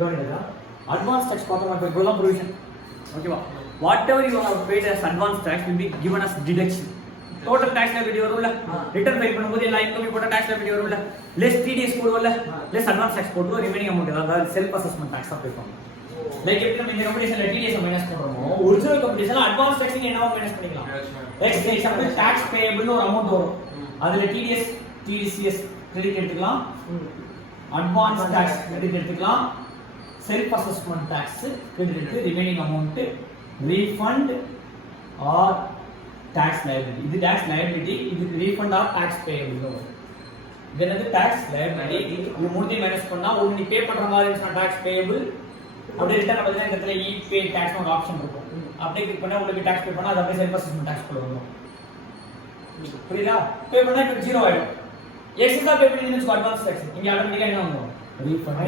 கவனிங்களா advance tax பார்த்தோம்னா இப்போ இதெல்லாம் ப்ரொவிஷன் ஓகேவா whatever you have paid as advance tax will be given as deduction total tax liability வரும்ல return file பண்ணும்போது எல்லா இன்கம் போட்ட tax liability வரும்ல less TDS போடுவல்ல less advance tax போடுவோம் ரிமைனிங் அமௌண்ட் அதாவது செல்ஃப் அசஸ்மென்ட் tax அப்ளை பண்ணுவோம் like எப்படி நம்ம இந்த கம்பெனிஸ்ல TDS மைனஸ் பண்றோமோ ஒரிஜினல் கம்பெனிஸ்ல அட்வான்ஸ் tax நீங்க என்னவா மைனஸ் பண்ணிக்கலாம் like for example tax payable ஒரு அமௌண்ட் வரும் அதுல TDS TCS கிரெடிட் எடுத்துக்கலாம் advance tax கிரெடிட் எடுத்துக்கலாம் self assessment tax கிரெடிட் எடுத்து remaining amount refund or tax liability இது tax liability இது refund or tax payable இது என்னது tax liability இது மூணுத்தையும் மைனஸ் பண்ணா ஒன்னு நீ பே பண்ற மாதிரி இருந்துச்சுனா tax payable அப்படியே ரிட்டர்ன் பண்ணா இந்த இடத்துல e-pay tax னு ஒரு ஆப்ஷன் இருக்கும் அப்படியே கிளிக் பண்ணா உங்களுக்கு tax பே பண்ணா அது அப்படியே self assessment tax போட வரும் புரியுதா பே பண்ணா இப்போ 0 ஆயிடும் எக்ஸ்ட்ரா பே பண்ணீங்கன்னு அட்வான்ஸ் tax இங்க ஆட்டோமேட்டிக்கா என்ன வந்துரும் refund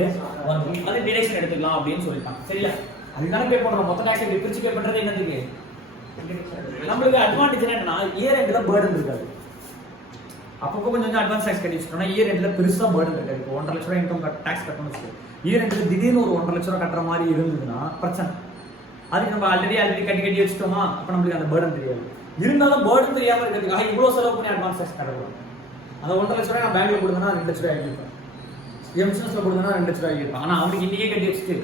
அது டிடக்ஷன் எடுத்துக்கலாம் அப்படினு சொல்லிட்டாங்க சரியா அதுதானே பே பண்றோம் மொத்த டாக்ஸ் இப்படி பிரிச்சு பே பண்றது என்னதுக்கு நமக்கு அட்வான்டேஜ் என்னன்னா இயர் எண்ட்ல பர்டன் இருக்காது அப்பப்போ கொஞ்சம் அட்வான்ஸ் டாக்ஸ் கட்டி வச்சிட்டோம்னா இயர் எண்ட்ல பெருசா பர்டன் இருக்காது இப்போ 1.5 லட்சம் இன்கம் டாக்ஸ் கட்டணும் வச்சு இயர் எண்ட்ல திடீர்னு ஒரு 1.5 லட்சம் கட்டுற மாதிரி இருந்ததுன்னா பிரச்சனை அதுக்கு நம்ம ஆல்ரெடி கட்டி வச்சிட்டோமா அப்ப நம்மளுக்கு அந்த பர்டன் தெரியாது இருந்தாலும் பர்டன் தெரியாம இருக்கிறதுக்காக இவ்வளவு செலவு பண்ணி அட்வான்ஸ் டாக்ஸ் கட்டணும் அந்த 1.5 லட்சம் நான் பேங்க்ல கொடுத்தனா 2 லட்சம் ரூபாய் ஆகிருப்பேன் இன்சூரன்ஸ்ல கொடுத்தனா 2 லட்சம் ரூபாய் ஆகிருப்பேன் ஆனா அவனுக்கு இன்னைக்கே கட்டி வச்சுட்டு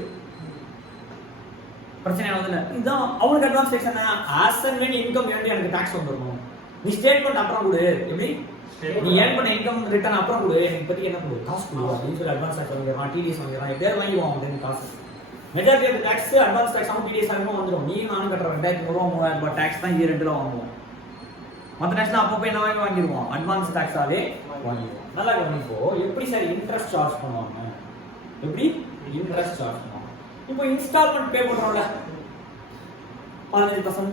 பிரச்சனை ஆகுதுல்ல இதுதான் அவனுக்கு அட்வான்ஸ் டாக்ஸ் என்ன ஆஸ் அண்ட் when இன்கம் வேண்டி எனக்கு டாக்ஸ் வந்துரும் நீ ஸ்டேட்மென்ட் அப்புறம் கொடு எப்படி நீ ஏர்ன் பண்ண இன்கம் ரிட்டர்ன் அப்புறம் கொடு எனக்கு பத்தி என்ன கொடு காசு கொடு அப்படின்னு சொல்லி அட்வான்ஸ் டாக்ஸ் வாங்குறான் டிடிஎஸ் வாங்குறான் எப்படியாவது வாங்கிடுவான் அவன் காசு majority of tax advance tax அவன் டிடிஎஸ் வாங்கும்போது வந்துடும் நீ நானும் கட்டுற 2500 ரூபா 3000 ரூபாய் டாக்ஸ் தான் இயர் ரெண்டுல வாங்குவோம் மற்ற டாக்ஸ் அப்பப்போ என்ன வாங்கிடுவோம் அட்வான்ஸ் டாக்ஸாவே வாங்கிடுவோம் நல்லா கவனிப்போ எப்படி சார் இன்ட்ரெஸ்ட் சார்ஜ் பண்ணுவாங்க எப்படி இன்ட்ரெஸ்ட் சார்ஜ் பண்ணுவாங்க இப்போ இன்ஸ்டால்மெண்ட் பே பண்றோம்ல 15%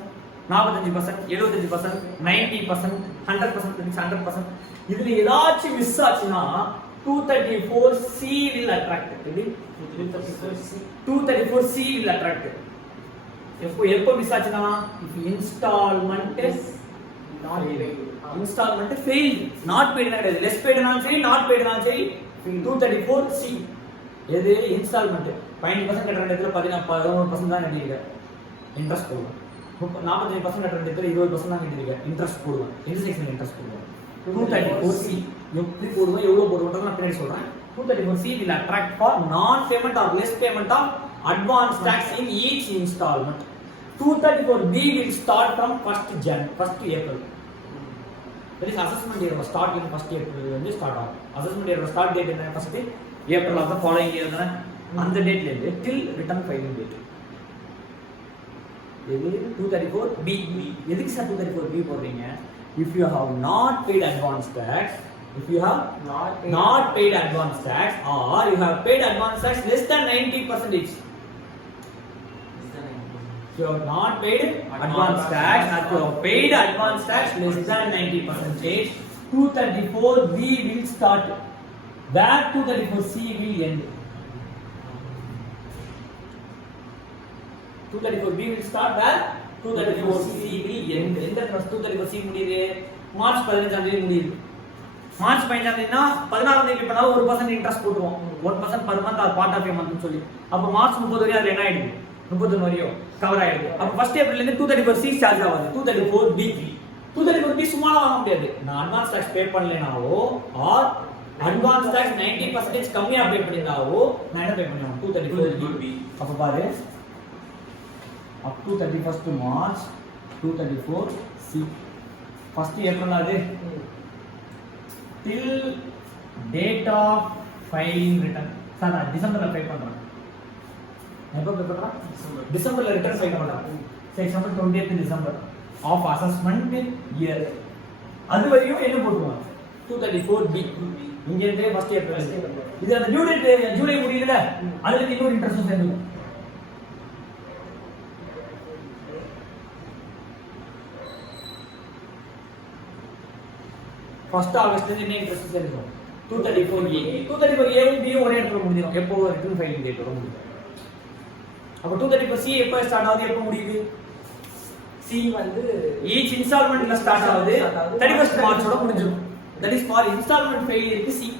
45% 75% 90% 100% இதுல ஏதாச்சும் மிஸ் ஆச்சுன்னா 234C will attract எப்படி 234C will attract எப்போ மிஸ் ஆச்சுன்னா if installment is not paid installment failed not paid கிடையாது less paid னாலும் சரி not paid னாலும் சரி 234C எது இன்ஸ்டால்மென்ட் 15% கட்டற இடத்துல 11% தான் கட்டிருக்க இன்ட்ரஸ்ட் போடுவோம் 45% கட்டற இடத்துல 20% தான் கட்டிருக்க இன்ட்ரஸ்ட் போடுவோம் எந்த செக்ஷன் இன்ட்ரஸ்ட் போடுவோம் 234C எப்படி போடுவோம் எவ்வளவு போடுவோம்ன்றத நான் பின்னாடி சொல்றேன் 234C will attract for non payment or less payment of advance tax in each installment 234B will start from 1st April that is assessment year start in 1st April வந்து start ஆகும் assessment year start date என்ன 1st April of the following year தான அந்த டேட்ல இருந்து till return filing date இது 234B எதுக்கு sir 234B போடுறீங்க if you have not paid advance tax if you have not paid advance tax or you have paid advance tax less than 90% if you have not paid advance tax or you have paid advance tax less than 90% 234B will start where 234C will end 234B will start where 234C will end எந்த 234C முடியுது March 15ஆம் தேதி முடியுது March 15ஆம் தேதினா 16ஆம் தேதி பண்ணாலும் 1% interest போடுவோம் 1% per month அது பார்ட் ஆஃப் ஏ மந்த்னு சொல்லி அப்ப மார்ச் 30 வரை அது என்ன ஆயிடுது 31 வரையும் கவர் ஆயிடுது அப்ப 1st ஏப்ரல்ல இருந்து 234C சார்ஜ் ஆகுது 234B சும்மா வாங்க முடியாது நான் அட்வான்ஸ் டாக்ஸ் பே பண்ணலனாவோ ஆர் அட்வான்ஸ் டாக்ஸ் 90% கம்மியா பே பண்ணிருந்தாவோ நான் என்ன பே பண்ணுவேன் 234B அப்ப பாரு up to 31st March 234C 1st April அது till date of filing return sir நான் டிசம்பர்ல பே பண்றேன் எப்போ பே பண்றேன் டிசம்பர்ல ரிட்டர்ன் ஃபைல் பண்றேன் for example 20th December of assessment year அது வரையும் என்ன போடுவாங்க 234B இங்க இருந்து 1st April இது அந்த டியூ டேட் ஜூலை முடியல அதுல இன்னொரு இன்ட்ரஸ்ட் சேர்ந்துடும் फर्स्ट August என்ன இன்ட்ரஸ்ட் சேர்ந்துடும் 234A 234A B ஒரே இடத்துல முடிஞ்சிடும் எப்போ ரிட்டர்ன் ஃபைலிங் டேட் வர முடியும் அப்ப 234C எப்போ ஸ்டார்ட் ஆகுது எப்போ முடியுது C வந்து ஈச் இன்ஸ்டால்மென்ட்ல ஸ்டார்ட் ஆகுது 31st மார்ச்சோட முடிஞ்சிடும் தட் இஸ் ஃபார் இன்ஸ்டால்மென்ட் ஃபெயிலியருக்கு C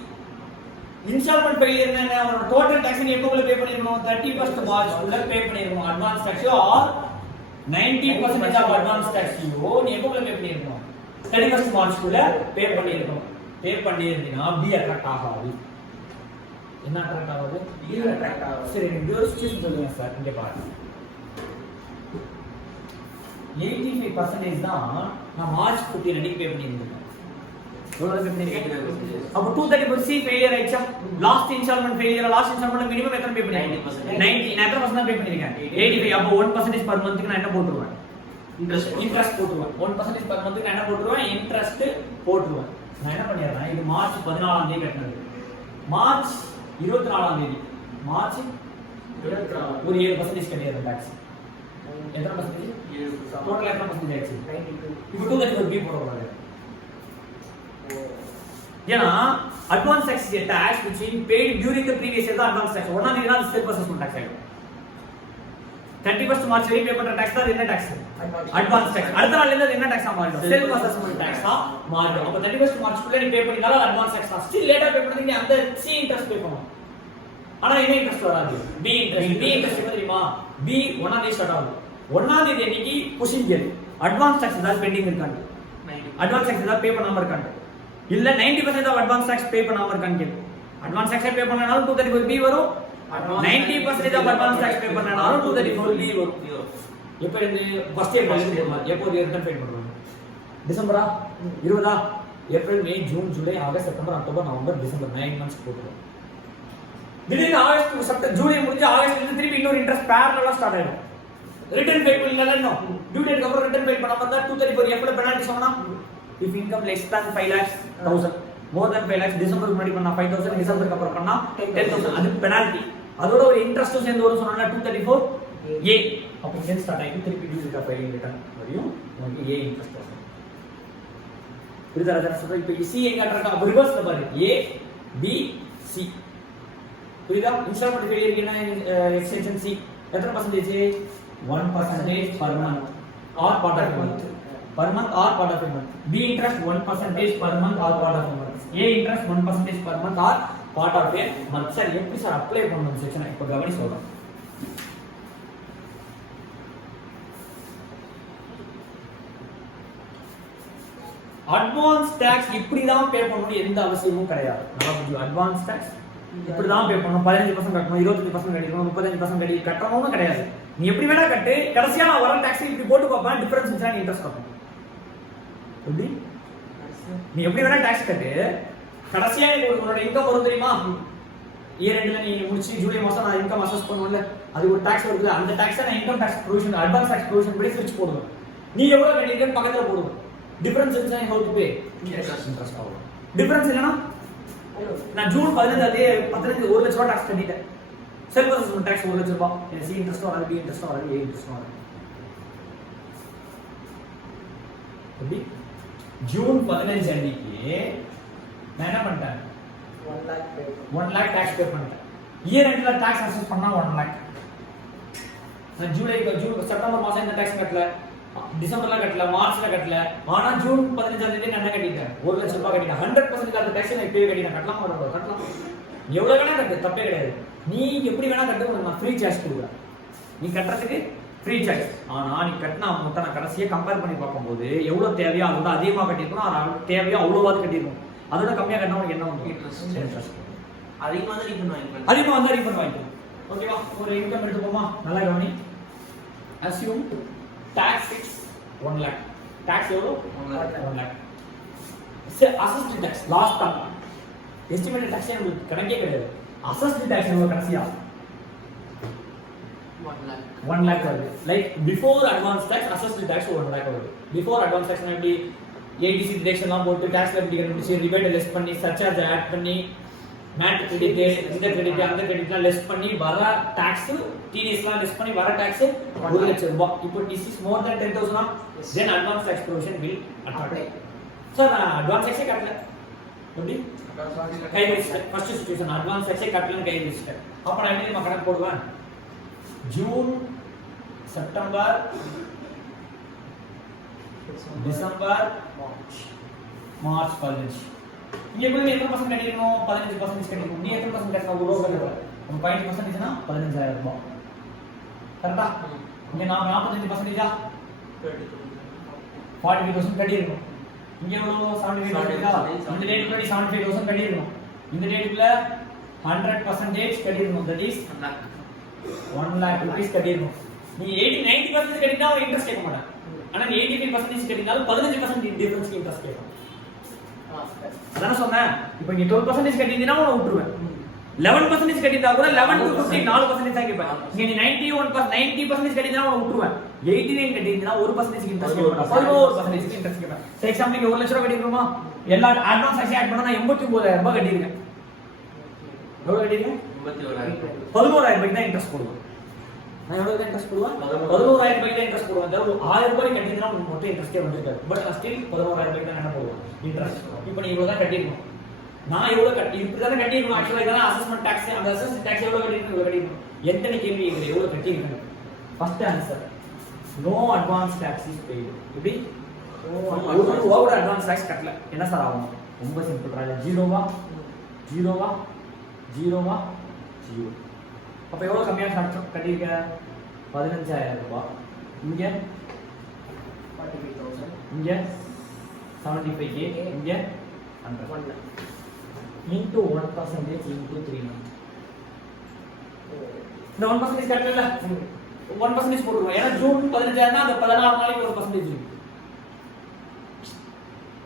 இன்ஸ்டால்மெண்ட் ஃபெயிலியர் என்ன அவனோட டோட்டல் டாக்ஸ் நீ எப்போ பே பண்ணிரணும் 31st மார்ச் குள்ள பே பண்ணிரணும் advance tax or 90% of advance tax நீ எப்போ பே பண்ணிரணும் 31st மார்ச் குள்ள பே பண்ணிரணும் பே பண்ணிருந்தீனா பி அட்ராக்ட் ஆகாது என்ன அட்ராக்ட் ஆகாது பி அட்ராக்ட் ஆகாது சரி நீங்க ஒரு சிச்சுவேஷன் சொல்லுங்க சார் இங்க பாருங்க 85% தான் நான் மார்ச் 15 அன்னைக்கு பே பண்ணிருந்தேன் எவ்வளவு பே பண்ணிருக்கேன் அப்ப 234 சி ஃபெயிலியர் ஆயிச்சா last installment failure last installment minimum எத்தனை பே பண்ணிருக்கீங்க 90 நான் எத்தனை பர்சன்ட் பே பண்ணிருக்கேன் 85 அப்ப 1% per month நான் என்ன போட்டுருவேன் இன்ட்ரஸ்ட் போட்டுருவேன் 1% per month நான் என்ன போட்டுருவேன் இன்ட்ரஸ்ட் போட்டுருவேன் நான் என்ன பண்ணிறேன் இது மார்ச் 14 ஆம் தேதி கட்டனது மார்ச் 24 ஆம் தேதி மார்ச் 24 ஒரு 7% கட்டியது டாக்ஸ் எத்தனை பர்சன்டேஜ் 7 டோட்டல் எத்தனை பர்சன்டேஜ் ஆச்சு 92 இப்போ 234 பி போடுவாங்க ஏனா advance tax is tax which is paid during the previous year தான் அட்வான்ஸ் டாக்ஸ் ஒண்ணாம் தேதி தான் செல்ஃப் அசஸ்மென்ட் டாக்ஸ் ஆகும் 31st மார்ச் வரை பே பண்ற டாக்ஸ் தான் என்ன டாக்ஸ் அட்வான்ஸ் டாக்ஸ் அடுத்த நாள்ல இருந்து என்ன டாக்ஸா மாறிடும் செல்ஃப் அசஸ்மென்ட் டாக்ஸா மாறிடும் அப்ப 31st மார்ச் குள்ள நீ பே பண்ணினால அட்வான்ஸ் டாக்ஸ் தான் ஸ்டில் லேட்டா பே பண்ணி அந்த சி இன்ட்ரஸ்ட் பே பண்ணணும் ஆனா என்ன இன்ட்ரஸ்ட் வராது பி இன்ட்ரஸ்ட் என்ன தெரியுமா பி ஒண்ணாம் தேதி ஸ்டார்ட் ஆகும் ஒண்ணாம் தேதி அன்னைக்கு கொஸ்டின் கேள் அட்வான்ஸ் டாக்ஸ் ஏதாவது பெண்டிங் இருக்காங்க அட்வான்ஸ் டாக்ஸ் ஏதாவது பே பண்ணாம இருக்காங்க இல்ல 90% ஆஃப் அட்வான்ஸ் டாக்ஸ் பே பண்ணாம இருக்காங்க கேள் அட்வான்ஸ் டாக்ஸ் பே பண்ணனால 234 பி வரும் 90% ஆஃப் அட்வான்ஸ் டாக்ஸ் பே பண்ணனால 234 பி வரும் எப்ப இந்த ஃபர்ஸ்ட் இயர் காலேஜ் போறோம் எப்போ ரிட்டர்ன் பே பண்ணுவாங்க டிசம்பரா 20 April May June July August September October November December 9 months போடுறோம் திடீர்னு ஆகஸ்ட் செப்டம்பர் ஜூலை முடிஞ்சு ஆகஸ்ட்ல இருந்து திருப்பி இன்னொரு இன்ட்ரஸ்ட் பேரலலா ஸ்டார்ட் ஆயிடும் ரிட்டர்ன் பே பண்ணல இன்னும் டியூ டேட்க்கு அப்புறம் ரிட்டர்ன் பே பண்ணாம இருந்தா 234 எவ்வளவு பெனால்டி சொன்னா if income less than 5 lakhs 1000 more than 5 lakhs டிசம்பருக்கு முன்னாடி பண்ணா 5000 டிசம்பருக்கு அப்புறம் பண்ணா 10000 அது பெனால்டி அதோட ஒரு இன்ட்ரஸ்டும் சேர்ந்து வரும் சொன்னா 234 ஏ அப்ப இங்க ஸ்டார்ட் ஆயிட்டு திருப்பி டியூ டேட் ஃபைலிங் ரிட்டர்ன் வரையும் உங்களுக்கு ஏ இன்ட்ரஸ்ட் வரும் புரியுதா ராஜா சொல்ற இப்போ சி எங்க அட்ராக்ட் ரிவர்ஸ்ல பாரு ஏ பி சி புரியுதா இன்ஸ்டால்மென்ட் ஃபெயிலியர் என்ன எக்ஸ்டென்ஷன் சி எத்தனை percentage 1% per month or part of a month per month or part of a month b interest 1% per month or part of a month a interest 1% per month or part of a month sir எப்படி sir apply பண்ணனும் section இப்போ கவனி சொல்றேன் advance tax இப்படி தான் பே பண்ணனும் எந்த அவசியமும் கிடையாது நல்லா புரியுது அட்வான்ஸ் டாக்ஸ் இப்படி தான் பே பண்ணனும் 15% கட்டணும் 25% கட்டணும் 35% கட்டணும்னு கிடையாது நீ எப்படி வேணா கட்டு கடைசியா நான் வர டாக்ஸ் இப்படி போட்டு பாப்பேன் டிஃபரன்ஸ் இருந்தா நீ இன்ட்ரஸ்ட் கட்டணும் எப்படி நீ எப்படி வேணா டாக்ஸ் கட்டு கடைசியா உன்னோட இன்கம் வரும் தெரியுமா இயர் எண்ட்ல நீ முடிச்சு ஜூலை மாசம் நான் இன்கம் அசஸ் பண்ணுவேன்ல அது ஒரு டாக்ஸ் வருது அந்த டாக்ஸை நான் income tax provision advance tax provision படி பிரிச்சு போடுவேன் நீ எவ்வளவு கட்டிருக்கன்னு பக்கத்துல போடுவேன் டிஃபரன்ஸ் இருந்தா ஹவ் டு பே இன்ட்ரஸ்ட் ஆகும் டிஃபரன்ஸ் இல்லனா நான் ஜூன் 15 15 1 லட்சம் ரூபாய் டாக்ஸ் கட்டிட்டேன் செல்ஃப் அசஸ்மென்ட் டாக்ஸ் 1 லட்சம் ரூபாய் எனக்கு சி இன்ட்ரஸ்ட் வராது பி இன்ட்ரஸ்ட் வராது ஏ இன்ட்ரஸ்ட் வராது எப்படி ஜூன் 15 அன்னைக்கு நான் என்ன பண்ணிட்டேன் 1 lakh டாக்ஸ் பே பண்ணிட்டேன் இயர் எண்ட்ல டாக்ஸ் அசஸ் பண்ணா 1 lakh நான் ஜூன் செப்டம்பர் மாசம் இந்த டாக்ஸ் கட்டல டிசம்பர்ல கட்டல மார்ச்ல கட்டல ஆனா ஜூன் 15 தேதி நான் என்ன கட்டிட்டேன் 1 லட்சம் ரூபாய் கட்டிட்டேன் 100% அந்த டாக்ஸ் நான் இப்பவே கட்டிட்டேன் கட்டலாம் எவ்வளவு வேணா கட்டு தப்பே கிடையாது நீ எப்படி வேணா கட்டு நான் ஃப்ரீ சார்ஜ் கொடுக்குறேன் நீ கட்டறதுக்கு ஃப்ரீ சார்ஜ் ஆனா நீ கட்டினா மொத்தம் நான் கடைசியா கம்பேர் பண்ணி பார்க்கும்போது எவ்வளவு தேவையோ அதோட அதிகமா கட்டிருக்கணும் அது தேவையோ அவ்வளவாது கட்டிருக்கணும் அதோட கம்மியா கட்டினா உனக்கு என்ன வந்து இன்ட்ரஸ்ட் அதிகமா தான் ரீஃபண்ட் வாங்கிக்கலாம் அதிகமா வந்தா ரீஃபண்ட் வாங்கிக்கலாம் ஓகேவா ஒரு இன்கம் எடுத்துப்போமா நல்லா கவனி assume tax is 1 lakh tax எவ்வளவு 1 lakh say assessed tax last term estimated tax உங்களுக்கு கணக்கே கிடையாது assessed tax எவ்வளவு கடைசியா 1 lakh வருது like before advance tax assessed tax 1 lakh வருது before advance tax னா எப்படி ADC டிடக்ஷன்லாம் போட்டு tax liability கண்டுபிடிச்சு ரிபேட் லெஸ் பண்ணி சர்சார்ஜ் ஆட் பண்ணி மேட் கிரெடிட் இந்த கிரெடிட் அந்த கிரெடிட்லாம் லெஸ் பண்ணி வர டாக்ஸ் டிடிஎஸ்லாம் லெஸ் பண்ணி வர டாக்ஸ் 1 லட்சம் ரூபாய் இப்போ this is more than 10000 then advance tax provision will apply sir நான் advance tax கட்டல எப்படி கை வச்சிட்டேன் ஃபர்ஸ்ட் சிச்சுவேஷன் advance tax கட்டலன்னு கை வச்சிட்டேன் அப்ப நான் என்ன கணக்கு போடுவேன் ஜூன் செப்டம்பர் டிசம்பர் மார்ச் 15 இங்க எப்பவுமே எத்தனை பர்சன்ட் கட்டிருக்கணும் 15% கட்டிருக்கணும். நீ எத்தனை பர்சன்ட் கட்டணும் ஒரு ரூபா கட்டணும். நம்ம 15%னா 15000 ரூபாய். கரெக்ட்டா? இங்க நான் 45%ஆ 45000 கட்டிருக்கோம். இங்க எவ்வளவு 75,000 இந்த டேட்ல 75,000 கட்டிருக்கோம். இந்த டேட்ல 100% கட்டிருக்கோம். தட் இஸ் 1 lakh rupees கட்டிருக்கோம். நீ 90% கட்டினா இன்ட்ரஸ்ட் கேட்க மாட்டான். ஆனா நீ 85% கட்டினாலும் 15% டிஃபரன்ஸ் இன்ட்ரஸ்ட் கேட்கும். அதான் சொன்னேன். இப்போ நீ 12% கட்டினா உன விட்டுருவேன். 11% கட்டினா கூட 11 to 15 4% தான் கேட்பேன். நீ 90% கட்டினா உன விட்டுருவேன். 89 கட்டினா 1% இன்ட்ரஸ்ட் கேட்பேன். 11% இன்ட்ரஸ்ட் கேட்பேன். சரி எக்ஸாம்பிள் 1 லட்சம் ரூபாய் கட்டிருக்கோமா? எல்லா அட்வான்ஸ் ஆக்சி ஆட் பண்ணா 89000 ரூபாய் கட்டிருக்கேன். எவ்வளவு கட்டிருக்கேன்? 11000 ரூபாய்க்கு தான் இன்ட்ரஸ்ட் போடுவேன். நான் எவ்வளவு இன்ட்ரஸ்ட் போடுவேன்? 11000 ரூபாய்க்கு தான் இன்ட்ரஸ்ட் போடுவேன். அதாவது 1000 ரூபாய் கட்டினா உங்களுக்கு மொத்த இன்ட்ரஸ்டே வந்துருக்காது. பட் நான் ஸ்டில் 11000 ரூபாய்க்கு தான் என்ன போடுவேன் இன்ட்ரஸ்ட். இப்போ நீ இவ்வளவு தான் கட்டிருக்கணும். நான் எவ்வளவு இப்படி தானே கட்டிருக்கணும். ஆக்சுவலா இதெல்லாம் அசஸ்மென்ட் டாக்ஸ். அந்த அசஸ்மென்ட் டாக்ஸ் எவ்வளவு கட்டிருக்கணும்? இவ்வளவு கட்டிருக்கணும். எத்தனை கேள்வி கேக்குது எவ்வளவு கட்டிருக்கணும்? First answer no advance tax is paid. இப்படி ஒரு ரூபாயோட அட்வான்ஸ் டாக்ஸ் கட்டல என்ன சார் ஆகும்? ரொம்ப சிம்பிள் ரா. ஜீரோவா ஜீரோவா ஜீரோவா ஜீரோ. அப்ப எவ்வளவு கம்மியா கட்டிருக்க? 15000 ரூபாய். இங்க 45000, இங்க 75k, இங்க 100 into 1% into 3 months. இந்த 1% கட்டல 1% போடுறோம். ஏன்னா ஜூன் 15 னா அந்த 16 நாளைக்கு 1% இருக்கு.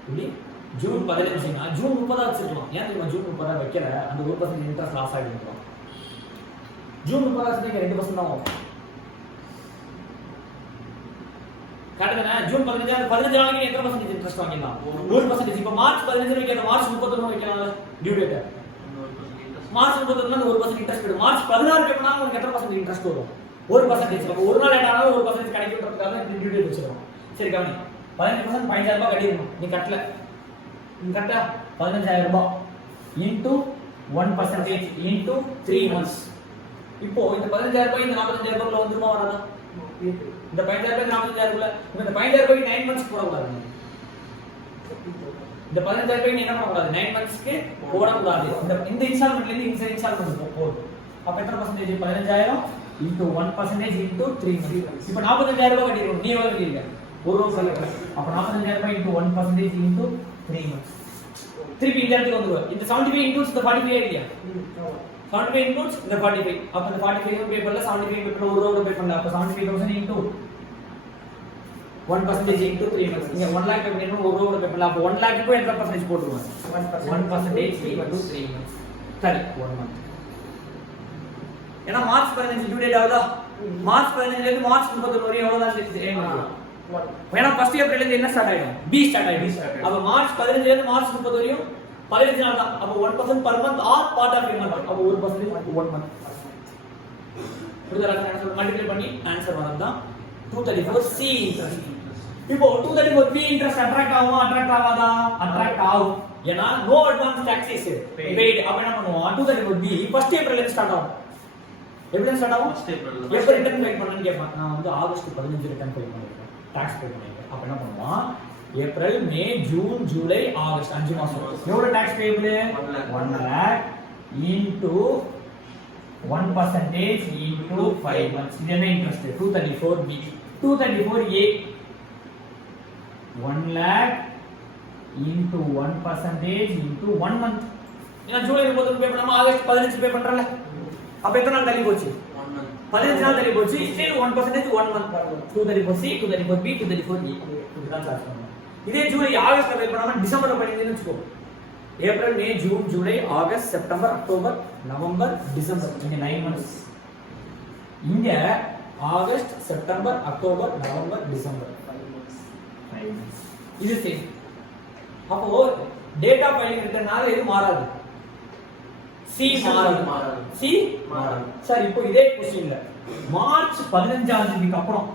இப்படி ஜூன் 15 னா ஜூன் 30 வச்சிருக்கலாம். ஏன் தெரியுமா ஜூன் 30 வைக்கல? அந்த 1% இன்ட்ரஸ்ட் லாஸ் ஆகிடும். ஜூன் 30 வச்சிருக்க 2% தான் ஆகும். காட்டுங்க. ஜூன் 15 அந்த 15 நாளைக்கு எத்தனை பர்சன்டேஜ் இன்ட்ரஸ்ட் வாங்கிடலாம்? 1%. இப்போ மார்ச் 15 வைக்க அந்த மார்ச் 31 வைக்கலாம் டியூ டேட். மார்ச் 31 ல 1% இன்ட்ரஸ்ட் வரும். மார்ச் 16 பே பண்ணா உங்களுக்கு எத்தனை பர்சன்டேஜ் இன்ட்ரஸ்ட் வரும்? 1%. அப்போ ஒரு நாள் லேட் ஆனாலும் 1% கிடைக்கும்ன்றதுக்காக இந்த டியூ டேட் வச்சிரோம். சரி கவனி. 15% 15000 ரூபாய் கட்டிரணும். நீ கட்டல. நீ கட்டா 15000 ரூபாய் into 1% into 3 months. இப்போ இந்த 15000 ரூபாய் இந்த 45000 ரூபாய்ல வந்துருமா வராதா? இந்த 15000 ரூபாய் 45000 ரூபாய் இந்த 15000 ரூபாய் 9 months போட கூடாது. இந்த 15000 ரூபாய் என்ன பண்ண கூடாது? 9 monthsக்கு போட கூடாது. இந்த இன்ஸ்டால்மென்ட்ல இருந்து இந்த இன்ஸ்டால்மென்ட் போடு. அப்ப எத்தனை பர்சன்டேஜ்? 15000 into 1% into 3 months. இப்போ 45000 ரூபாய் கட்டிரோம். நீ எவ்வளவு கட்டிருக்க? ஒரு ரூபாய் கட்டல. அப்ப 45000 ரூபாய் into 1% into 3 months. திருப்பி இந்த இடத்துக்கு வந்துருவா. இந்த 75 includes the 45 இல்லையா? 75 includes the 45. அப்ப இந்த 45 பே பண்ணல 75 பே பண்ணல ஒரு ரூபாய் பே பண்ணல. அப்ப 75000 into 1% into 3 months. இங்க 1 lakh பே பண்ணனும் ஒரு ரூபாய் பே பண்ணல. அப்ப 1 lakh க்கு எவ்வளவு பர்சன்டேஜ் போடுவாங்க? 1% into 3 months. சரி 1 month. ஏனா மார்ச் 15 டியூ டேட் ஆகுதா? மார்ச் 15 ல இருந்து மார்ச் 31 வரை எவ்வளவு தான் சேம் ஆகும்? ஏனா ஃபர்ஸ்ட் ஏப்ரல் ல இருந்து என்ன ஸ்டார்ட் ஆயிடும்? பி ஸ்டார்ட் ஆயிடும். அப்ப மார்ச் 15 ல இருந்து மார்ச் 30 வரையும் 15 நாள் தான். அப்ப 1% per month or part of a month. அப்ப 1% 1 month. புரியுதா? நான் மல்டிப்ளை பண்ணி ஆன்சர் வரதுதான் 234 C இன்ட்ரஸ்ட். இப்போ 234 B இன்ட்ரஸ்ட் அட்ராக்ட் ஆகுமா? அட்ராக்ட் ஆகாதா? அட்ராக்ட் ஆகும். ஏனா நோ அட்வான்ஸ் டாக்ஸஸ் பெய்ட். அப்ப என்ன பண்ணுவோம்? 234 B ஃபர்ஸ்ட் ஏப்ரல் ல இருந்து ஸ்டார்ட் ஆகும். எப்படி ஸ்டார்ட் ஆகும்? First April. எப்ப ரிட்டர்ன் ஃபைல் பண்ணனும்னு கேட்பான். நான் வந்து ஆகஸ்ட் 15 ரிட்டர்ன் ஃபைல் பண்ணிருக்கேன். டாக்ஸ் பே பண்ணிருக்கேன். அப்ப என்ன பண்ணுவான்? April, May, June, July, August 5 மாசம். எவ்வளவு tax payable? 1 lakh into 1% into 5 months. இது என்ன interest? 234 B. 234 A 1 lakh into 1% into 1 month. ஏன்னா ஜூலை 30 பே பண்ணாம ஆகஸ்ட் 15 பே பண்றல. அப்ப எத்தனை நாள் தள்ளி போச்சு? 1 month. 15 நாள் தள்ளி போச்சு. Still 1% 1 month. 234 C 234 B 234 E. இதுதான் சார் சொன்னேன். இதே ஜூலை ஆகஸ்ட்ல பே பண்ணாம டிசம்பர்ல பண்ணிருந்தீங்கன்னு வெச்சுக்கோ. April, May, June, July, August, September, October, November, December. இங்க 9 months. இங்க August, September, October, November, December 5 months. இது சேம். அப்போ டேட்டா ஃபைலிங் ரிட்டர்னால இது மாறாது. சி மாறாது. சி மாறாது. சார் இப்போ இதே क्वेश्चनல மார்ச் 15ஆம் தேதிக்கு அப்புறம்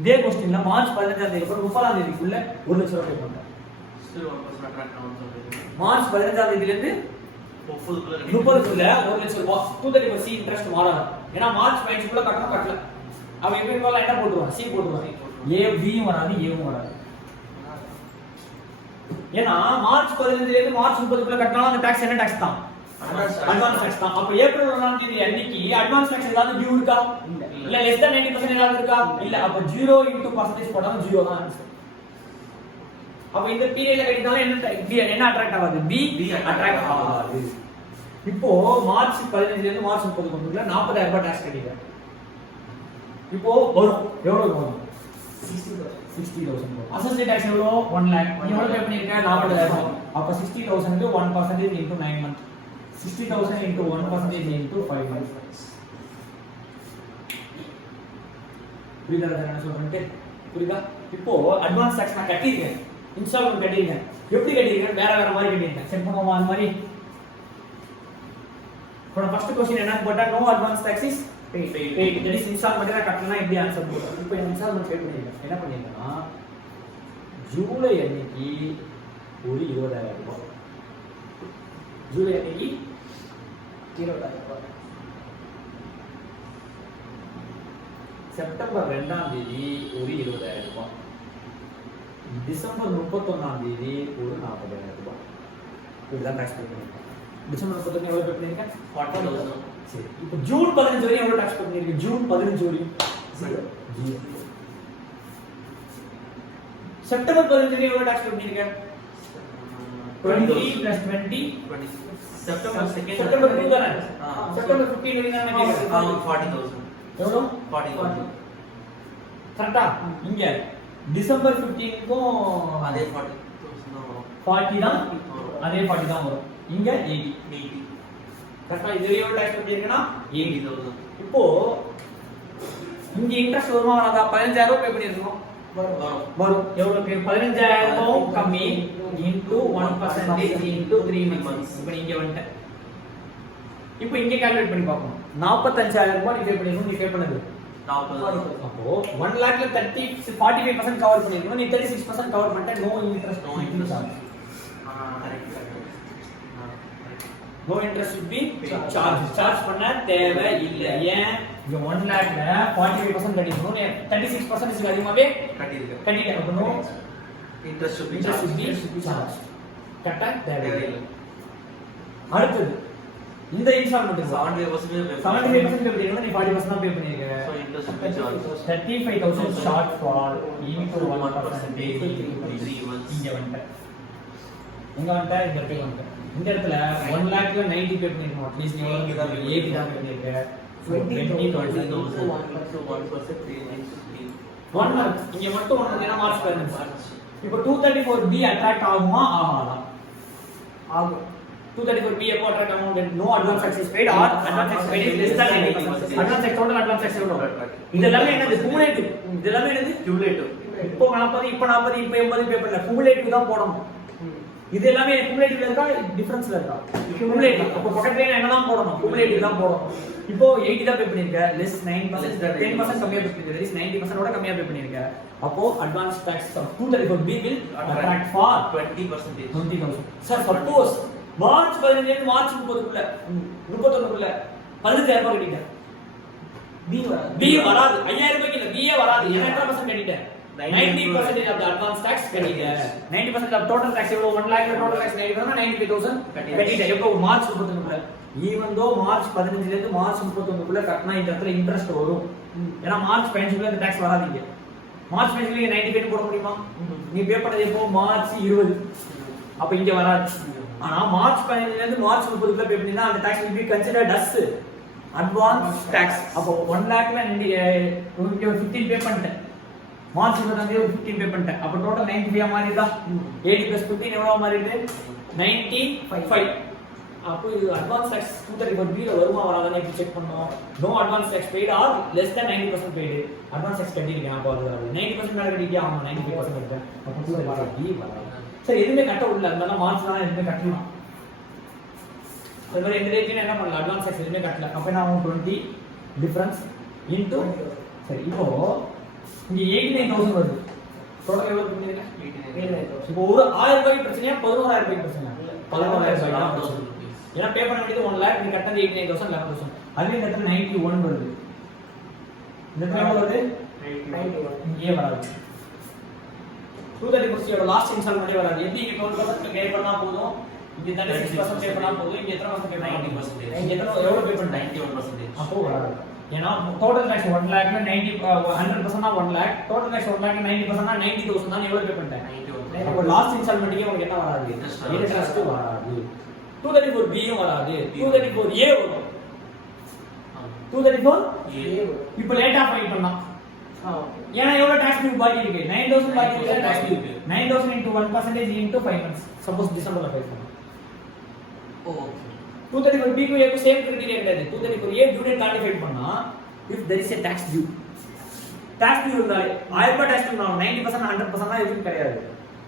இதே क्वेश्चनல மார்ச் 15ஆம் தேதிக்கு அப்புறம் 30ஆம் தேதிக்குள்ள 1 லட்சம் ரூபாய் பே பண்றேன். ஸ்டில் 1% அட்ராக்ட் ஆகும். மார்ச் 15ஆம் தேதியில இருந்து 30க்குள்ள 1 லட்சம் ரூபாய் 234 C இன்ட்ரஸ்ட் மாறாது. ஏனா மார்ச் 15 குள்ள கட்டல. அவன் எப்பவும் போல என்ன போடுவான்? C போடுவான். A B வராது, A வராது. ஏன்னா மார்ச் 15 ல இருந்து மார்ச் 30 குள்ள கட்டினாலும் அந்த டாக்ஸ் என்ன டாக்ஸ் தான்? அட்வான்ஸ் டாக்ஸ் தான். அப்ப ஏப்ரல் 1 ஆம் தேதி அன்னைக்கு அட்வான்ஸ் டாக்ஸ் ஏதாவது டியூ இருக்கா? இல்ல less than 90% ஏதாவது இருக்கா? இல்ல. அப்ப 0 into percentage போட்டாலும் 0 தான் ஆன்சர். அப்ப இந்த பீரியட்ல கட்டினாலும் என்ன அட்ராக்ட் ஆகாது? பி அட்ராக்ட் ஆகாது. இப்போ மார்ச் 15 ல இருந்து மார்ச் 30 குள்ள 40000 ரூபாய் டாக்ஸ் கட்டிட்டேன். இப்போ வரும் எவ்வளவு வரும்? 60000. அசெஸ்ட் டாக்ஸ் எவ்வளவு? 1 lakh. நீ எவ்வளவு பே பண்ணிருக்க? 40000. அப்ப 60000 க்கு 1% into 9 months. 60000 into 1% into 5 months. புரியுதா என்ன சொல்றேன்? புரியுதா? இப்போ அட்வான்ஸ் டாக்ஸ் நான் கட்டிருக்கேன், இன்ஸ்டால்மென்ட் கட்டிருக்கேன். எப்படி கட்டிருக்கேன்? வேற மாதிரி கட்டிருக்கேன். செக் பண்ணுவோமா அந்த மாதிரி? இப்போ ஃபர்ஸ்ட் क्वेश्चन என்ன போட்டா no advance tax is paid. that is installment கட்டணும்னா இப்படி ஆன்சர் போடுறோம். இப்போ இன்ஸ்டால்மென்ட் பே பண்ணிருக்கேன். என்ன பண்ணிருக்கேன்னா ஜூலை அன்னைக்கு ஒரு 20000 ரூபாய். ஜூலை அன்னைக்கு 20000 ரூபாய். செப்டம்பர் 2 ஆம் தேதி ஒரு 20000 ரூபாய். டிசம்பர் 31 ஆம் தேதி ஒரு 40000 ரூபாய். இதுதான் டாக்ஸ் பே பண்ணிருக்கேன். டிசம்பர் 31 எவ்வளவு பே பண்ணிருக்கேன்? 40000. சரி, இப்போ ஜூன் 15 வரைக்கும் எவ்வளவு டாக்ஸ் பே பண்ணிருக்கேன்? ஜூன் 15 வரைக்கும் 0. செப்டம்பர் 15 வரைக்கும் எவ்வளவு டாக்ஸ் பே பண்ணிருக்கேன்? 20 plus 20 செப்டம்பர் 2 தானே? செப்டம்பர் 15 வரைக்கும் நான் கேக்குறேன். 40000. எவ்வளவு? 40000. கரெக்ட்டா? இங்க டிசம்பர் 15 க்கும் அதே 40000 தான் வரும். 40 தான், அதே 40 தான் வரும். இங்க 80. கரெக்ட்டா? இது எவ்வளவு டாக்ஸ் பண்ணிருக்கேனா? 80000. இப்போ இங்க இன்ட்ரஸ்ட் வருமா வராதா? 15000 ரூபாய் பே பண்ணிருக்கோம். வரும். எவ்வளவு? 15000 கம்மி into 1% into 3 months. இப்போ இங்க வந்துட்டேன். இப்போ இங்க கால்குலேட் பண்ணி பார்ப்போம். 45000 ரூபாய் நீ பே பண்ணிருக்கணும். நீ பே பண்ணது 40. அப்போ 1 lakhல 45% கவர் பண்ணிருக்கணும். நீ 36% கவர் பண்ணிட்ட. No interest, no interest. No interest would be charge பண்ண தேவை இல்ல. ஏன்? இங்க 1 lakhல 45% கட்டிக்கணும். 36% அதிகமாவே கட்டிட்டேன். அப்ப no interest would be charge. கட்ட தேவை இல்ல. அடுத்து இந்த இன்ஸ்டால்மென்ட் 75% பே பண்ணிருக்கணும். நீ 40% தான் பே பண்ணிருக்க. So interest would be charged. 35000 short fall into 1% 3 months. இங்க வந்துட்ட. இங்க வந்துட்ட. இந்த இடத்துல வந்துட்ட. இந்த இடத்துல 1 lakhல 90 பே பண்ணிருக்கணும். அட்லீஸ்ட் நீ எவ்வளவு தான் 80 தான் பே பண்ணிருக்க. 20000 so 1% 3 months. 1 month இங்க மட்டும் 1 month மார்ச் 15. இப்போ 234B அட்ராக்ட் ஆகுமா? ஆகாதா? ஆகும். 234B எப்போ அட்ராக்ட் ஆகும்? No advance tax is paid or advance tax paid is less than 90%. Advance tax total advance tax எவ்வளவு? இதெல்லாம் என்னது? குமுலேட்டிவ். இதெல்லாம் என்னது? Cumulative. இப்போ 40, இப்போ 40, இப்போ 80 பே பண்ணல. குமுலேட்டிவ் தான் போடணும். இது எல்லாமே குமுலேட்டிவ்ல இருக்கா? டிஃபரன்ஸ்ல இருக்கா? குமுலேட்டிவ். அப்ப பக்கத்துல என்ன தான் போடணும்? குமுலேட்டிவ் தான் போடணும். இப்போ 80 தான் பே பண்ணிருக்க. லெஸ் 9%, 10% கம்மியா பே பண்ணிருக்க. that is 90% ஓட கம்மியா பே பண்ணிருக்க. அப்போ advance tax 234B will attract for 20%. 20000. Sir suppose March 15 ல இருந்து மார்ச் 30 குள்ள 31 குள்ள 15000 ரூபாய் கட்டிட்டேன். பி வராது. 5000 ரூபாய்க்கு இல்ல, பிஏ வராது. ஏன்னா 8% கட்டிட்டேன். 90% of the advance tax கட்டிட்டேன். 90% of total tax எவ்வளவு? 1 lakh total tax 95000 கட்டிட்டேன். எப்போ? மார்ச் 31 குள்ள. ஈவன் தோ மார்ச் 15 ல இருந்து மார்ச் 31 குள்ள கட்டினா இந்த இடத்துல இன்ட்ரஸ்ட் வரும். ஏன்னா மார்ச் 15 குள்ள இந்த டாக்ஸ் வராதீங்க. மார்ச் 15 ல 95 போட முடியுமா? நீ பே பண்ணது எப்போ? மார்ச் 20. அப்ப இங்க வராது. ஆனா மார்ச் 15 ல இருந்து மார்ச் 30 குள்ள பே பண்ணினா அந்த tax will be considered as advance tax. அப்போ 1 lakhல 15 பே பண்ணிட்டேன். மார்ச் 25 ஒரு 15 பே பண்ணிட்டேன். அப்ப டோட்டல் 95 மாறிடுதா? 80 plus 15 எவ்வளவு மாறிடுது? 95. அப்போ இது அட்வான்ஸ் டாக்ஸ் 234B ல வருமா வராதான்னு எப்படி செக் பண்ணோம்? No advance tax paid or less than 90% paid. Advance tax கட்டிருக்கேன். அப்போ அது 90% மேல கட்டிட்டியா? ஆமா 95% கட்டேன். அப்போ 234B வராது. சரி, எதுவுமே கட்ட விடல. அதனால மார்ச் தான் எதுவுமே கட்டலாம். அது மாதிரி எந்த ரேட்லயும் என்ன பண்ணல? அட்வான்ஸ் டாக்ஸ் எதுவுமே கட்டல. அப்ப நான் 20 டிஃபரன்ஸ் இன்டு. சரி, இப்போ இங்க 89000 வருது. டோட்டல் எவ்வளவு பண்ணிருக்கேன்? 89000. இப்போ ஒரு 1000 ரூபாய் பிரச்சனையா 11000 ரூபாய் பிரச்சனையா? 11000 ரூபாய் தான் பிரச்சனை. ஏன்னா பே பண்ண வேண்டியது 1 lakh, நீ கட்டது 89000 11000. அதுவே இந்த இடத்துல 91 வருது. இந்த இடத்துல எவ்வளவு வருது? 91. இங்கே வராது. 234 லாஸ்ட் இன்ஸ்டால்மென்ட்டே வராது. எப்படி இங்க 12% பே பண்ணா போதும், இங்க 36% பே பண்ணா போதும், இங்க எத்தனை பர்சன்ட் பே பண்ணா 90%. இங்க எத்தனை எவ்வளவு பே பண்ணா 91%. அப்போ வராது. ஏன்னா total tax 1 lakh 100% 1 lakh, total tax 1 lakh 90% 90,000 தான் எவ்வளவு பே பண்ணிட்டேன். 91. அப்போ லாஸ்ட் இன்ஸ்டால்மென்ட்க்கே உங்களுக்கு என்ன வராது, இன்ட்ரஸ்ட் வராது. 234B யும் வராது, 234A வரும். 234A இப்போ லேட்டா ஃபைல் பண்ணா ஏன்னா எவ்வளவு டாக்ஸ் டியூ பாக்கி இருக்கு, 9000 பாக்கி இருக்கு. Tax due 9000 into 1% into 5 months. Suppose டிசம்பர்ல ஃபைல் பண்ணா ஓகே. 234B க்கு ஏக்கு சேம் கிரைட்டீரியா கிடையாது. 234A டியூ டேட் தாண்டி ஃபைல் பண்ணா if there is a tax due, tax due இருந்தாலே 1000 ரூபாய் டாக்ஸ் டியூ 90% 100% தான் எதுவும் கிடையாது.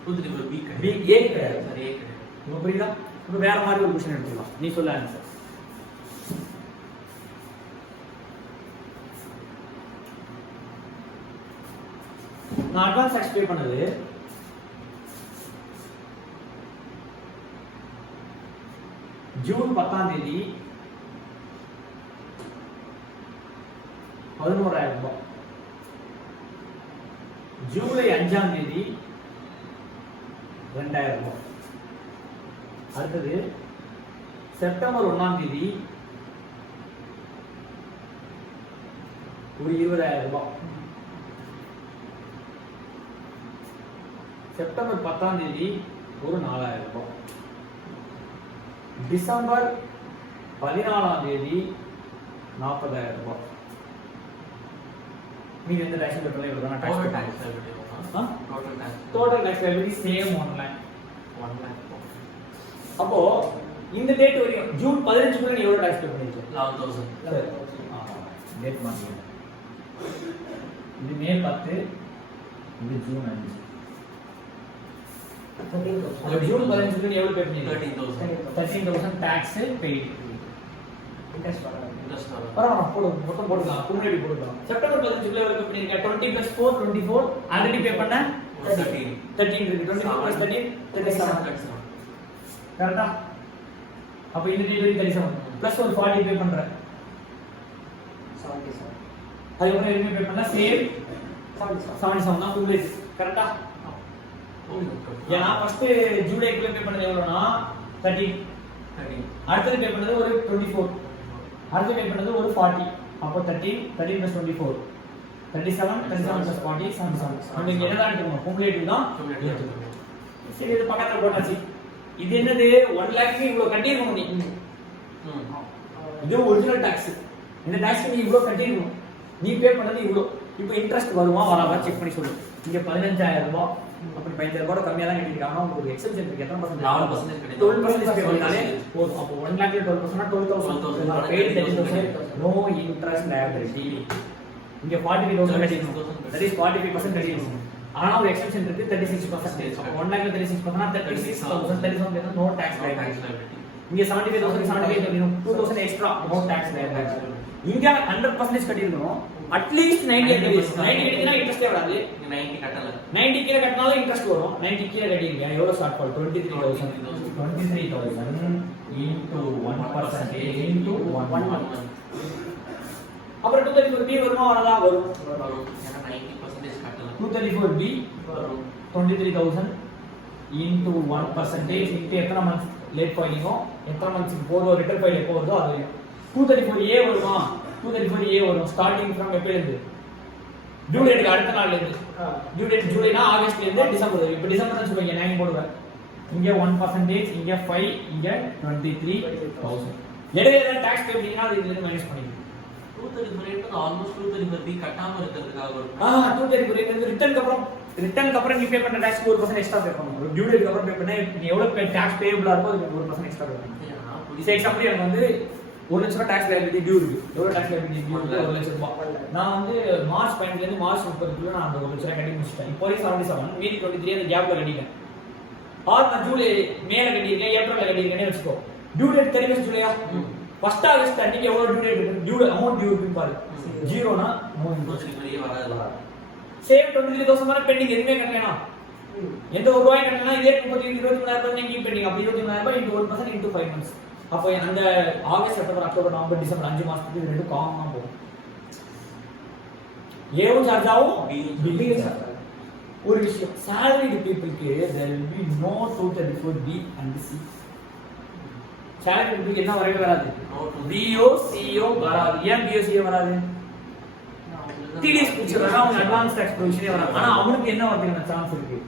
234B B A கிடையாது. சரி, A கிடையாது. உங்களுக்கு புரியுதா? இப்போ வேற மாதிரி ஒரு क्वेश्चन எடுத்துக்கலாம். நீ சொல்ல ஆன்சர். நான் அட்வான்ஸ் டாக்ஸ் பே பண்ணது ஜூன் 10ஆம் தேதி 11,000 ரூபாய், ஜூலை 5ஆம் தேதி 2,000 ரூபாய், அடுத்தது செப்டம்பர் 1ஆம் தேதி ஒரு 20,000 ரூபாய், செப்டம்பர் 10ஆம் தேதி ஒரு 4,000 ரூபாய், டிசம்பர் 14ஆம் தேதி 40,000 ரூபாய். நீங்க எந்த டாக்ஸ் பே பண்ணல இவ்வளவு Total டாக்ஸ் tax liability ஆ? Total tax. Total tax liability same 1 lakh. 1 lakh. அப்போ இந்த டேட் வரைக்கும் ஜூன் 15 குள்ள நீ எவ்வளவு டாக்ஸ் பே பண்ணிருக்க? 11,000. டேட் மாத்திங்க. இது மே 10, இது ஜூன் 5. அப்போ ஜூன் 15 குள்ள நீ எவ்வளவு பே பண்ணிருக்க? 13,000. 13,000 டாக்ஸ் பெய்ட். Interest வரும். பரவாயில்ல போடு, மொத்தம் போடுங்க, குமுலேட்டிவ் போடுங்க. செப்டம்பர் 15 குள்ள எவ்வளவு பே பண்ணிருக்க? 20 + 4 24, ஆல்ரெடி பே பண்ண 13. 13 இருக்கு. 24 + 13 37. கரெக்ட்டா? அப்ப இந்த டேட் வரைக்கும் 37 + ஒரு 40 பே பண்ற. 77. அதுக்கப்புறம் எதுவுமே பே பண்ணா சேம் 77 தான் குமுலேட்டிவ். கரெக்ட்டா? ஏன்னா ஃபர்ஸ்ட் ஜூலைக்குள்ள பே பண்ணது எவ்வளவுனா 13, 13. அடுத்து பே பண்ணது ஒரு 24, அடுத்து பே பண்ணது ஒரு 40. அப்போ 13 + 24 37, 37 + 40 77. நம்ம இங்க என்னதான் எடுக்கணும்? குமுலேட்டிவ் தான். சரி, இது பக்கத்துல போட்டாச்சு. இது என்னது? 1 lakh இவ்வளவு கட்டியிருக்கணும் நீ. இது ஒரிஜினல் டாக்ஸ். இந்த டாக்ஸ் நீ இவ்வளவு கட்டியிருக்கணும். நீ பே பண்ணது இவ்வளவு. இப்போ இன்ட்ரெஸ்ட் வருமா வராதா செக் பண்ணி சொல்லு. இங்க 15,000 ரூபாய், அப்படி 15,000 ரூபாய் கம்மியா தான் கட்டிருக்காங்க. உங்களுக்கு எக்ஸெப்ஷன் இருக்கு. எத்தனை பர்சன்ட்? 4% கிடைக்கும். 12% பே பண்ணாலே போதும். அப்போ 1 lakh 12% 12,000 paid 13,000 no interest liability. இங்க 45,000 கட்டிருக்கணும். that is 45% கட்டிருக்கணும். ஆனா ஒரு எக்ஸெப்ஷன் இருக்கு 36%. அப்போ 1 lakh 36% 36,000 37,000 no tax liability. இங்க 75,000 75 கட்டிருக்கணும். 2,000 எக்ஸ்ட்ரா no tax liability. இங்க 100% கட்டிருக்கணும். அட்லீஸ்ட் 90 கட்டிருக்கணும். 90 கட்டினா இன்ட்ரெஸ்டே வராது. 90 கட்டல. 90 கீழ கட்டினாலும் இன்ட்ரெஸ்ட் வரும். 90 கீழ கட்டிருக்கீங்க எவ்வளவு short fall? 23,000 into 1% into 1 month. அப்புறம் 234B வருமா வராதா? வரும். ஏன்னா 90% கட்டல. 234B வரும். 23,000 into 1% into எத்தனை மந்த்ஸ் லேட் ஃபைலிங்கோ, எத்தனை மந்த்ஸ்க்கு போதோ ரிட்டர்ன் ஃபைல் எப்போ வருதோ அது வரையும். 234A வருமா? 234A வரும். ஸ்டார்டிங் ஃப்ரம் எப்ப இருந்து? டியூ டேட்டுக்கு அடுத்த நாள்ல இருந்து. டியூ டேட் ஜூலைனா ஆகஸ்ட்ல இருந்து டிசம்பர் வரைக்கும். இப்போ டிசம்பர் சொல்லுங்க 9 போடுவேன். இங்க 1%, இங்க 5, இங்க 23,000. இடையில டாக்ஸ் பே பண்ணீங்கன்னா அது இதுல இருந்து மைனஸ் பண்ணிடுங்க. 234 ஆல்மோஸ்ட் 234B கட்டாம இருக்கிறதுக்காக வரும். 234 வந்து ரிட்டர்னுக்கு அப்புறம் நீ பே பண்ண டாக்ஸ் 1% எக்ஸ்ட்ரா பே பண்ணணும். ஒரு டியூ டேட்டுக்கு அப்புறம் பே பண்ணா நீ எவ்வளவு டாக்ஸ் பேயபிளா இருக்கோ அதுக்கு 1% எக்ஸ்ட்ரா பே பண்ணணும். சே எக்ஸாம்பிள் எனக்கு வந்து 1 லட்சம் ரூபாய் டாக்ஸ் லைபிலிட்டி டியூ இருக்கு. எவ்வளவு டாக்ஸ் லைபிலிட்டி டியூ இருக்கு? 1 லட்சம் ரூபாய். நான் வந்து மார்ச் 15 ல இருந்து மார்ச் 30 குள்ள நான் அந்த 1 லட்சம் ரூபாய் கட்டி முடிச்சிட்டேன். இப்போ 77 மீதி 23 அந்த கேப்ல கட்டிட்டேன். ஆர் நான் ஜூலை மேல கட்டியிருக்கேன், ஏப்ரல்ல கட்டியிருக்கேன்னு வச்சுக்கோ. டியூ டேட் 31 ஜூலையா? ஃபர்ஸ்ட் ஆகஸ்ட் அன்னைக்கு எவ்வளவு டியூ டேட் இருக்கு? டியூ அமௌண்ட் டியூ இருக்குன்னு பாரு. ஜீரோனா அமௌண்ட் 234A வராது. சேம் 23,000 வரை பெண்டிங் எதுவுமே கட்டலைனா எந்த ஒரு ரூபாய் கட்டலனா இதே 23,000 ரூபாய் நீங்க பெண்டிங். அப்ப 23,000 ரூபாய் into 1% into 5 months. அப்போ அந்த August September October November December 5 மாசத்துக்கு இது ரெண்டும் காமனா போகும். ஏவும் சார்ஜ் ஆகும், பில்லிங் சார்ஜ் ஆகும். ஒரு விஷயம் salaried பீப்புளுக்கு there will be no 234 B and C. salaried பீப்புளுக்கு என்ன வரவே வராது, BO CO வராது. ஏன் BO CO வராது? TDS பிடிச்சிருக்காங்க, அவங்க அட்வான்ஸ் டாக்ஸ் ப்ரொவிஷனே வராது. ஆனா அவனுக்கு என்ன வரதுக்கான சான்ஸ் இருக்கு?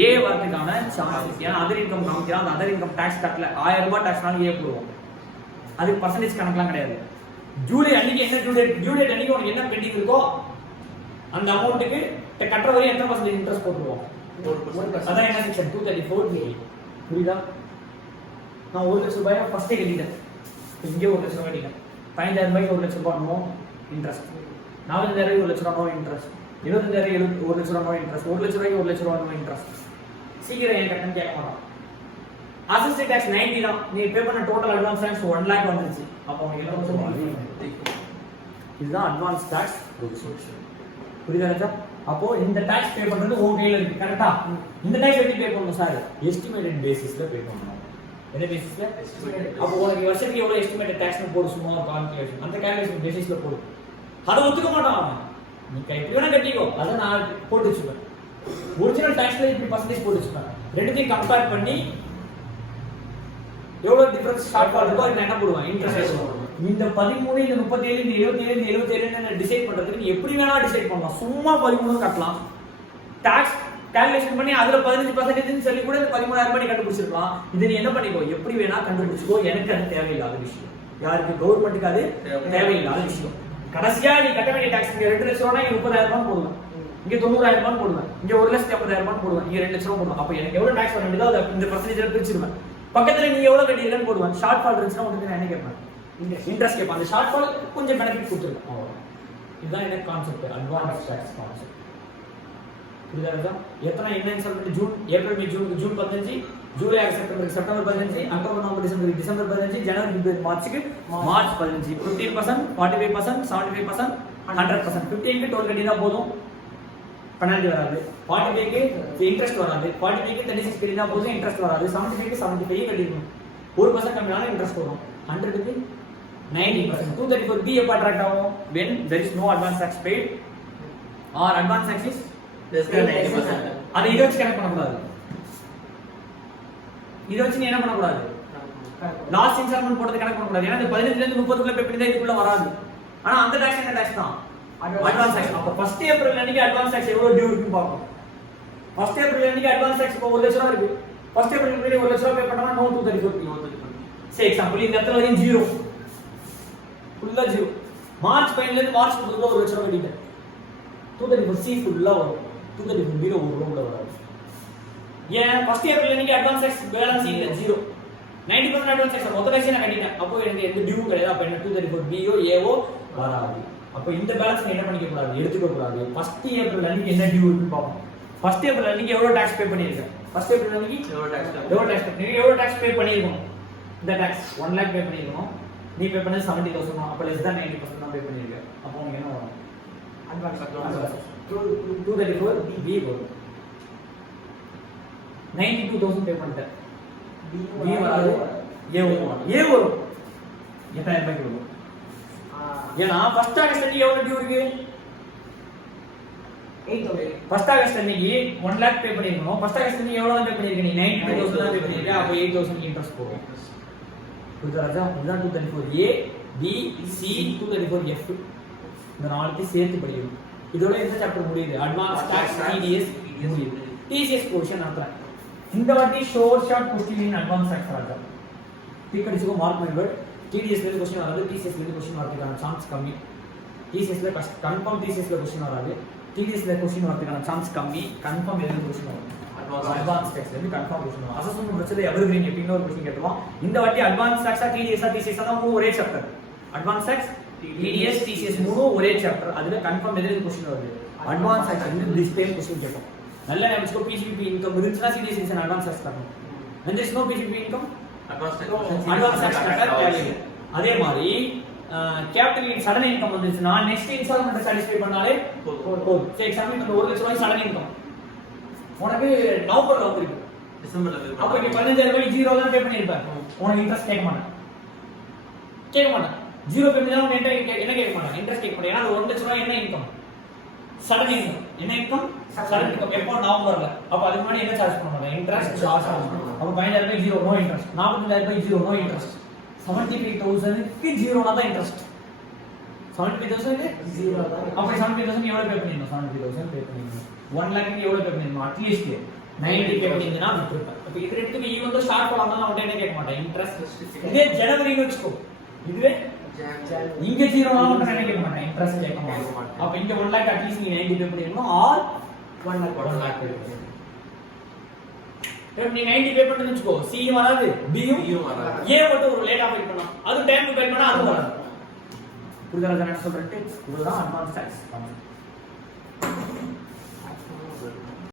ஏ வரதுக்கான சான்ஸ் இருக்கு. ஏன்னா அதர் இன்கம் காமிக்கிறான், அந்த அதர் இன்கம் டாக்ஸ் கட்டல 1000 ரூபாய் டாக்ஸ்னாலும் ஏ போடுவோம். அதுக்கு பர்சன்டேஜ் கணக்கெல்லாம் கிடையாது. ஜூலை அன்னைக்கு என்ன டியூ டேட் அன்னைக்கு உனக்கு என்ன பெண்டிங் இருக்கோ அந்த அமௌண்ட்டுக்கு கட்டுற வரையும் எத்தனை பர்சன்டேஜ் இன்ட்ரெஸ்ட் போட்டுருவோம்? அதான் என்ன செக்ஷன் 234 புரியுதா? நான் 1 லட்சம் ரூபாய் ஃபர்ஸ்டே கட்டிட்டேன், இங்கே 1 லட்சம் ரூபாய் கட்டிட்டேன். 15000 ரூபாய்க்கு 1 லட்சம் ரூபாய் நோ இன்ட்ரெஸ்ட், 45000 1 லட்சம் ரூபாய் நோ இன்ட்ரெஸ்ட், 25000 1 லட்சம் ரூபாய் நோ இன்ட்ரெஸ்ட், 1 லட்சம் ரூபாய்க்கு 1 லட்சம் ரூபாய் நோ இன்ட்ரெஸ்ட். சீக்கிரம் என் கட்டணம் கேட்க மாட்டான். அசஸ்ட் டாக்ஸ் 90 தான், நீ பே பண்ண டோட்டல் அட்வான்ஸ் டாக்ஸ் 1 லாக் வந்துருச்சு. அப்போ உங்களுக்கு என்ன? இதுதான் அட்வான்ஸ் டாக்ஸ் ப்ரொவிஷன். புரியுதா? அப்போ இந்த டாக்ஸ் பே பண்றது உங்க கையில இருக்கு, கரெக்ட்டா? இந்த டாக்ஸ் எப்படி பே பண்ணணும் சார்? எஸ்டிமேட்டட் பேசிஸ்ல பே பண்ணணும். என்ன பேசிஸ்ல? அப்போ உங்களுக்கு வருஷத்துக்கு எவ்வளவு எஸ்டிமேட்டட் டாக்ஸ்னு போடு, சும்மா கால்குலேஷன், அந்த கால்குலேஷன் பேசிஸ்ல போடு. அதை ஒத்துக்க மாட்டான் அவன். நீ எப்படி வேணா கட்டிக்கோ, அதை நான் போட்டு வச்சுப்பேன். ஒரிஜினல் டாக்ஸ்ல இப்படி பர்சன்டேஜ் போட்டு வச்சுப்பேன். ரெண்டுத்தையும் கம்பேர் பண்ணி எவ்வளவு டிஃபரன்ஸ் ஷார்ட் ஃபால் இருக்கோ அதுக்கு என்ன போடுவேன்? இன்ட்ரெஸ்ட் போடுவேன். இந்த 13 இந்த 37 இந்த 77 இந்த 77 டிசைட் பண்றதுக்கு நீ எப்படி வேணா டிசைட் பண்ணலாம். சும்மா 13 கட்டலாம். டாக்ஸ் கால்குலேஷன் பண்ணி அதுல 15% சொல்லி கூட 13000 ரூபாய் கண்டுபிடிச்சிருக்கலாம். இது நீ என்ன பண்ணிக்கோ, எப்படி வேணா கண்டுபிடிச்சுக்கோ. எனக்கு அது தேவையில்லாத விஷயம். யாருக்கு? கவர்மெண்ட்டுக்கு அது தேவையில்லாத விஷயம். கடைசியா நீ கட்ட வேண்டிய டாக்ஸ் இங்க 2 லட்சம் ரூபாய், இங்க 30000 ரூபாய் போடுவேன், இங்க 90000 ரூபாய் போடுவேன், இங்க 1,50,000 ரூபாய் போடுவேன், இங்க 2 லட்சம் ரூபாய் போடுவேன். அப்ப எனக்கு எவ்வளவு டாக்ஸ் வர வேண்டியதோ அதை இந்த பர்சன்டேஜ்ல பிரிச்சிருவேன். பக்கத்துல நீ எவ்வளவு கட்டிருக்கன்னு போடுவேன். ஷார்ட் ஃபால் இருந்துச்சுன்னா உனக்கு நான் என்ன கேட்பேன்? இன்ட்ரெஸ்ட் கேட்பேன். அந்த ஷார்ட் ஃபால் கொஞ்சம் பெனிஃபிட் கொடுத்துருக்கேன். இதுதான் என்ன கான்செப்ட்? Advance tax concept. புரியுதா? எத்தனை என்ன installment? June, April, May, June 15, July, September, September 15, October, November, December, December 15, ஜனவரி, பிப்ரவரி, மார்ச்சுக்கு மார்ச் 15. 15%, 45%, 75%, 100%. 15க்கு டோல் கட்டி தான் போதும், பெனால்டி வராது. 45க்கு இன்ட்ரெஸ்ட் வராது. 45க்கு 36 கட்டி தான் போதும், இன்ட்ரெஸ்ட் வராது. 75க்கு 75 கட்டிடணும். 1% கம்மியான இன்ட்ரெஸ்ட் வரும். 100க்கு 90%. 234 B எப்ப அட்ராக்ட் ஆகும்? when there is no advance tax paid or advance tax is less than 90%. அது இத வச்சு கனெக்ட் பண்ண கூடாது. இத வச்சு நீ என்ன பண்ண கூடாது? லாஸ்ட் இன்ஸ்டால்மென்ட் போடுறது கனெக்ட் பண்ண கூடாது. ஏன்னா இந்த 15 ல இருந்து 30 குள்ள பே பண்ணி தான் இதுக்குள்ள வராது. ஆனா அந்த டாக்ஸ் என்ன டாக்ஸ் தான்? Advance tax. அப்ப ஃபர்ஸ்ட் ஏப்ரல் அன்னைக்கு அட்வான்ஸ் டாக்ஸ் எவ்வளவு டியூ இருக்குன்னு பார்ப்போம். ஃபர்ஸ்ட் ஏப்ரல் அன்னைக்கு அட்வான்ஸ் டாக்ஸ் இப்போ 1 லட்சம் ரூபாய் இருக்கு. ஃபர்ஸ்ட் ஏப்ரல் அன்னைக்கு 1 லட்சம் ரூபாய் பே பண்ணா நோ 234. சே எக்ஸாம்பிள் இந்த இடத்துல வரையும் 0 ஃபுல்லா 0. மார்ச் 15 ல இருந்து மார்ச் 30 1 லட்சம் ரூபாய் கட்டிட்டேன். 234 C ஃபுல்லா வரும். 234 B ஒரு ரூபாய் வராது. ஏன்? ஃபர்ஸ்ட் ஏப்ரல் அன்னைக்கு அட்வான்ஸ் டாக்ஸ் பேலன்ஸ் இல்ல 0. 90% அட்வான்ஸ் டாக்ஸ் மொத்த டாக்ஸ் நான் கட்டிட்டேன். அப்போ எனக்கு எந்த டியூ கிடையாது. அப்ப என்ன 234 B ஓ A ஓ வராது. அப்ப இந்த பேலன்ஸ் என்ன பண்ணிக்க கூடாது? எடுத்துக்க கூடாது. ஃபர்ஸ்ட் ஏப்ரல் அன்னைக்கு என்ன டியூ இருக்குன்னு பாப்போம். ஃபர்ஸ்ட் ஏப்ரல் அன்னைக்கு எவ்வளவு டாக்ஸ் பே பண்ணிருக்கேன்? ஃபர்ஸ்ட் ஏப்ரல் அன்னைக்கு எவ்வளவு டாக்ஸ் பே பண்ணிருக்கணும்? இந்த டாக்ஸ் 1 லாக் பே பண்ணிருக்கணும். நீ பே பண்ணது 70,000. அப்ப less than 90% தான் பே பண்ணிருக்க. அப்போ உங்களுக்கு என்ன வரும்? அட்வான்ஸ் 234 B வரும். 92,000 பே பண்ணிட்டேன். B வராது, A வரும். A வரும் 8000 ரூபாய் வரும். ஏன்னா ஃபர்ஸ்ட் ஆகஸ்ட் அன்னைக்கு எவ்வளவு டியூ இருக்கு? 8,000. ஃபர்ஸ்ட் ஆகஸ்ட் அன்னைக்கு 1 லாக் பே பண்ணிருக்கணும். ஃபர்ஸ்ட் ஆகஸ்ட் அன்னைக்கு எவ்வளவு பே பண்ணிருக்க? நீ 92,000 தான் பே பண்ணிருக்க. அப்ப 8,000 இன்ட்ரெஸ்ட் போகும். புரியுதா? இதுதான் 234 A, B, C, 234 F. இந்த நாலுத்தையும் சேர்த்து படிக்கணும். இதோட இந்த சாப்டர் முடியுது. அட்வான்ஸ் டாக்ஸ் TDS முடியுது. TCS போர்ஷன் அப்புறம் இந்த வாட்டி short question in advance tax ராஜா டிக் அடிச்சுக்கோ. Mark my word. TDS ல क्वेश्चन வராது, TCS ல क्वेश्चन வரதுக்கான சான்ஸ் கம்மி. TCS ல கன்ஃபார்ம் TCS ல क्वेश्चन வராது. TDS ல क्वेश्चन வரதுக்கான சான்ஸ் கம்மி. கன்ஃபார்ம் எதுல क्वेश्चन வரும்? அட்வான்ஸ் டாக்ஸ் ல கன்ஃபார்ம் क्वेश्चन வரும். அசஸ்மென்ட் வச்சது எவர்கிரீன் எப்படின்னு ஒரு क्वेश्चन கேட்டுவோம். இந்த வாட்டி அட்வான்ஸ் டாக்ஸா TDS TCS தான் மூணு ஒரே chapter. Advance tax TDS TCS மூணு ஒரே சாப்டர். அதுல கன்ஃபார்ம் எதுல क्वेश्चन வருது? அட்வான்ஸ் டாக்ஸ் வந்து டிஸ்ப்ளே क्वेश्चन கேட்போம். நல்லா ஞாபகம் வச்சுக்கோ. PCP இன்கம் இருந்துச்சுனா CDS இஸ் அட்வான்ஸ் டாக்ஸ் கட்டணும். when there is no PCP income advance tax கட்ட தேவையில்லை. அதே மாதிரி கேபிட்டல் சடன் இன்கம் வந்துச்சுனா நெக்ஸ்ட் இன்ஸ்டால்மென்ட் சாட்டிஸ்ஃபை பண்ணாலே போதும். சரி எக்ஸாம்பிள் இந்த 1 லட்சம் ரூபாய் சடன் இன்கம் உனக்கு நவம்பர்ல வந்திருக்கு, டிசம்பர்ல இருக்கு. அப்ப நீ 15000 ரூபாய் 0 தான் பே பண்ணிருப்ப. உனக்கு இன்ட்ரெஸ்ட் கேட்க மாட்டேன். 0 பே பண்ணா உனக்கு என்ன கேட்க மாட்டேன்? இன்ட்ரெஸ்ட் கேட்க மாட்டேன். ஏன்னா 1 லட்சம் ரூபாய் என்ன இன்கம்? சடன் இன்கம் என்ன இன்கம் சடன் இன்கம் எப்போ நவம்பர்ல அப்ப அதுக்கு முன்னாடி என்ன சார்ஜ் பண்ண மாட்டாங்க இன்ட்ரெஸ்ட் சார்ஜ் பண்ணுவாங்க அப்ப 15000 ரூபாய் zero no interest 45000 zero no interest 75000 க்கு ஜீரோனா தான் இன்ட்ரெஸ்ட் 75000 க்கு ஜீரோ தான் அப்ப 75000 எவ்வளவு பே பண்ணிரணும் 75000 பே பண்ணிரணும் 1 lakh க்கு எவ்வளவு பே பண்ணிரணும் அட்லீஸ்ட் 90 பே பண்ணிருந்தா விட்டுருப்பேன் அப்ப இது ரெண்டுக்கு ஈ வந்து ஸ்டார்ட் பண்ணலாம் அவன் என்ன கேட்க மாட்டான் இன்ட்ரெஸ்ட் இதே ஜனவரி வெச்சுக்கோ இதுவே இங்க ஜீரோ மட்டும் என்ன கேட்க மாட்டேன் இன்ட்ரெஸ்ட் கேட்க மாட்டேன் அப்ப இங்க 1 lakh அட்லீஸ்ட் நீ 90 பே பண்ணிரணும் ஆர் 1 lakh பே பண்ணணும் நீ 90 பே பண்ணி வெச்சுக்கோ சி வராது பி வராது ஏ மட்டும் ஒரு லேட்டா பே பண்ணா அது டைம் பே பண்ணா அது வராது புரியுதா நான் சொல்றேன் இதுதான் அட்வான்ஸ் டாக்ஸ்